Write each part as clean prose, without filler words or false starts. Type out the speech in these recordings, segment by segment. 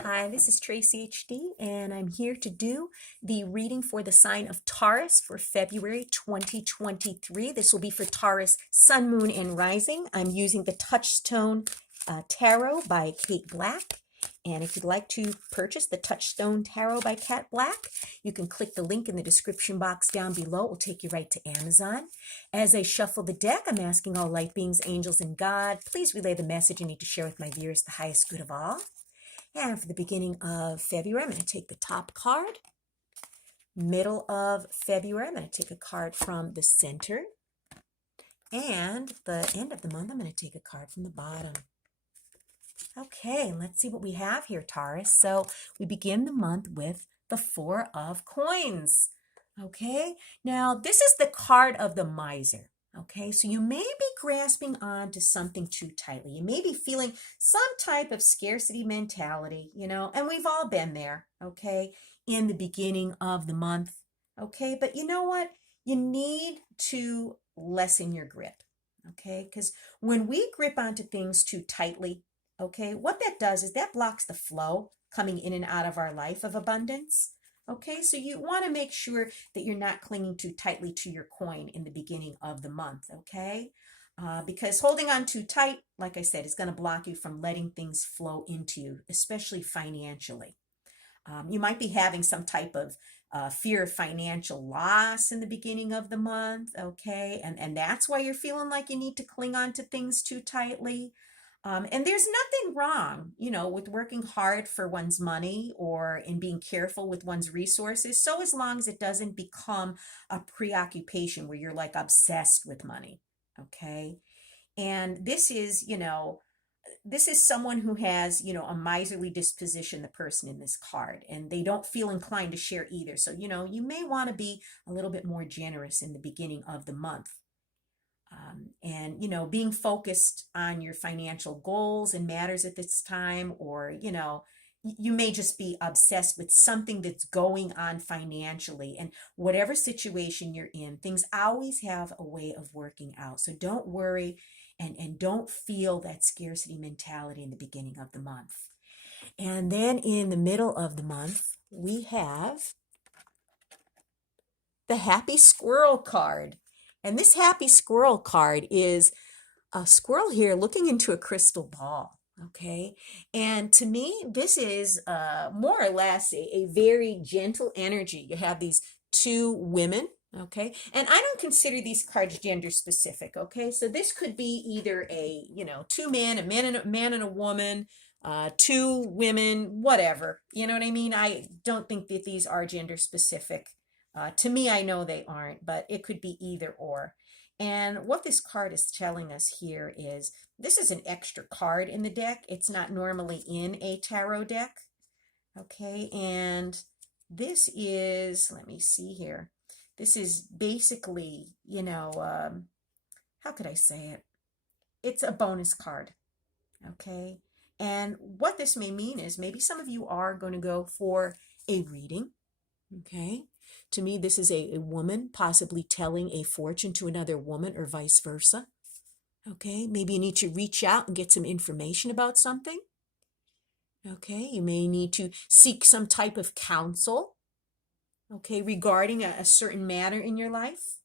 Hi, this is Tracy HD, and I'm here to do the reading for the sign of Taurus for February 2023. This will be for Taurus, Sun, Moon, and Rising. I'm using the Touchstone Tarot by Kate Black. And if you'd like to purchase the Touchstone Tarot by Kat Black, you can click the link in the description box down below. It will take you right to Amazon. As I shuffle the deck, I'm asking all light beings, angels, and God, please relay the message you need to share with my viewers, the highest good of all. And for the beginning of February, I'm going to take the top card. Middle of February, I'm going to take a card from the center. And the end of the month, I'm going to take a card from the bottom. Okay, let's see what we have here, Taurus. So we begin the month with the Four of Coins. Okay, now this is the card of the miser. Okay, so you may be grasping on to something too tightly. You may be feeling some type of scarcity mentality, and we've all been there, okay, in the beginning of the month. Okay, but you know what? You need to lessen your grip, okay, because when we grip onto things too tightly, okay, what that does is that blocks the flow coming in and out of our life of abundance. Okay, so you want to make sure that you're not clinging too tightly to your coin in the beginning of the month, okay? Because holding on too tight, like I said, is going to block you from letting things flow into you, especially financially. You might be having some type of fear of financial loss in the beginning of the month, okay? And that's why you're feeling like you need to cling on to things too tightly. And there's nothing wrong, with working hard for one's money or in being careful with one's resources. So as long as it doesn't become a preoccupation where you're like obsessed with money. Okay. And this is someone who has, a miserly disposition, the person in this card, and they don't feel inclined to share either. So, you may want to be a little bit more generous in the beginning of the month. And being focused on your financial goals and matters at this time, or you may just be obsessed with something that's going on financially. And whatever situation you're in, things always have a way of working out. So don't worry, and don't feel that scarcity mentality in the beginning of the month. And then in the middle of the month, we have the Happy Squirrel card. And this Happy Squirrel card is a squirrel here looking into a crystal ball. Okay. And to me, this is more or less a very gentle energy. You have these two women. Okay. And I don't consider these cards gender specific. Okay. So this could be either two men, a man and a woman, two women, whatever. You know what I mean? I don't think that these are gender specific. To me, I know they aren't, but it could be either or. And what this card is telling us here is this is an extra card in the deck. It's not normally in a tarot deck. Okay, and this is, let me see here. This is basically, how could I say it? It's a bonus card. Okay, and what this may mean is maybe some of you are going to go for a reading. Okay. To me, this is a woman possibly telling a fortune to another woman or vice versa. Okay. Maybe you need to reach out and get some information about something. Okay. You may need to seek some type of counsel. Okay. Regarding a certain matter in your life.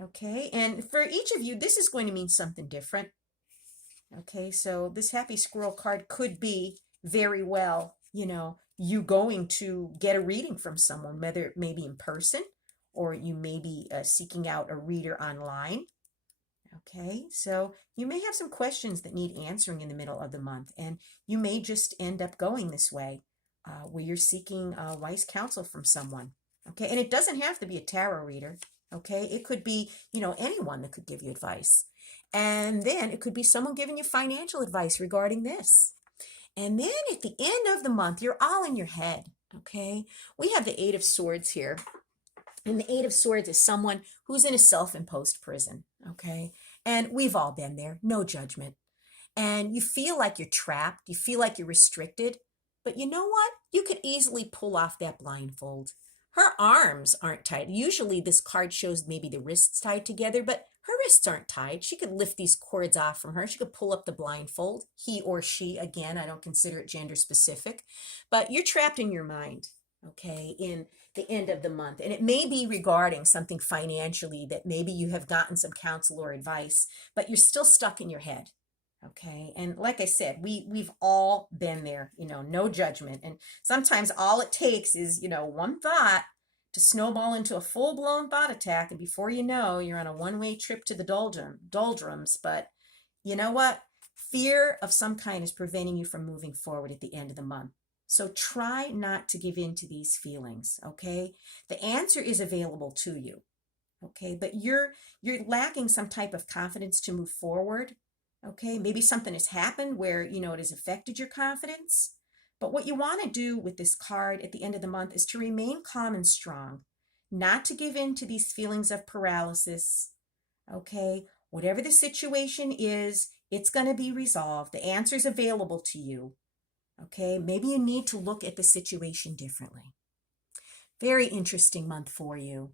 Okay. And for each of you, this is going to mean something different. Okay. So this Happy Squirrel card could be very well, you going to get a reading from someone, whether it may be in person or you may be seeking out a reader online. Okay, so you may have some questions that need answering in the middle of the month, and you may just end up going this way where you're seeking wise counsel from someone. Okay, and it doesn't have to be a tarot reader. Okay, it could be, anyone that could give you advice. And then it could be someone giving you financial advice regarding this. And then at the end of the month, you're all in your head, okay? We have the Eight of Swords here. And the Eight of Swords is someone who's in a self-imposed prison, okay? And we've all been there, no judgment. And you feel like you're trapped. You feel like you're restricted. But you know what? You could easily pull off that blindfold. Her arms aren't tied. Usually this card shows maybe the wrists tied together, but Her wrists aren't tied. She could lift these cords off from her. She could pull up the blindfold. He or she, again, I don't consider it gender specific, but you're trapped in your mind, okay, in the end of the month. And it may be regarding something financially that maybe you have gotten some counsel or advice, but you're still stuck in your head. Okay. And like I said, we've all been there, no judgment. And sometimes all it takes is, one thought to snowball into a full-blown thought attack, and before you know, you're on a one-way trip to the doldrums. But you know what? Fear of some kind is preventing you from moving forward at the end of the month. So try not to give in to these feelings, okay? The answer is available to you, okay? But you're lacking some type of confidence to move forward, okay? Maybe something has happened where, it has affected your confidence. But what you want to do with this card at the end of the month is to remain calm and strong, not to give in to these feelings of paralysis, okay? Whatever the situation is, it's going to be resolved. The answer is available to you, okay? Maybe you need to look at the situation differently. Very interesting month for you.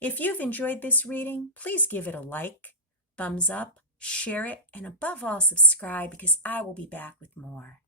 If you've enjoyed this reading, please give it a like, thumbs up, share it, and above all, subscribe, because I will be back with more.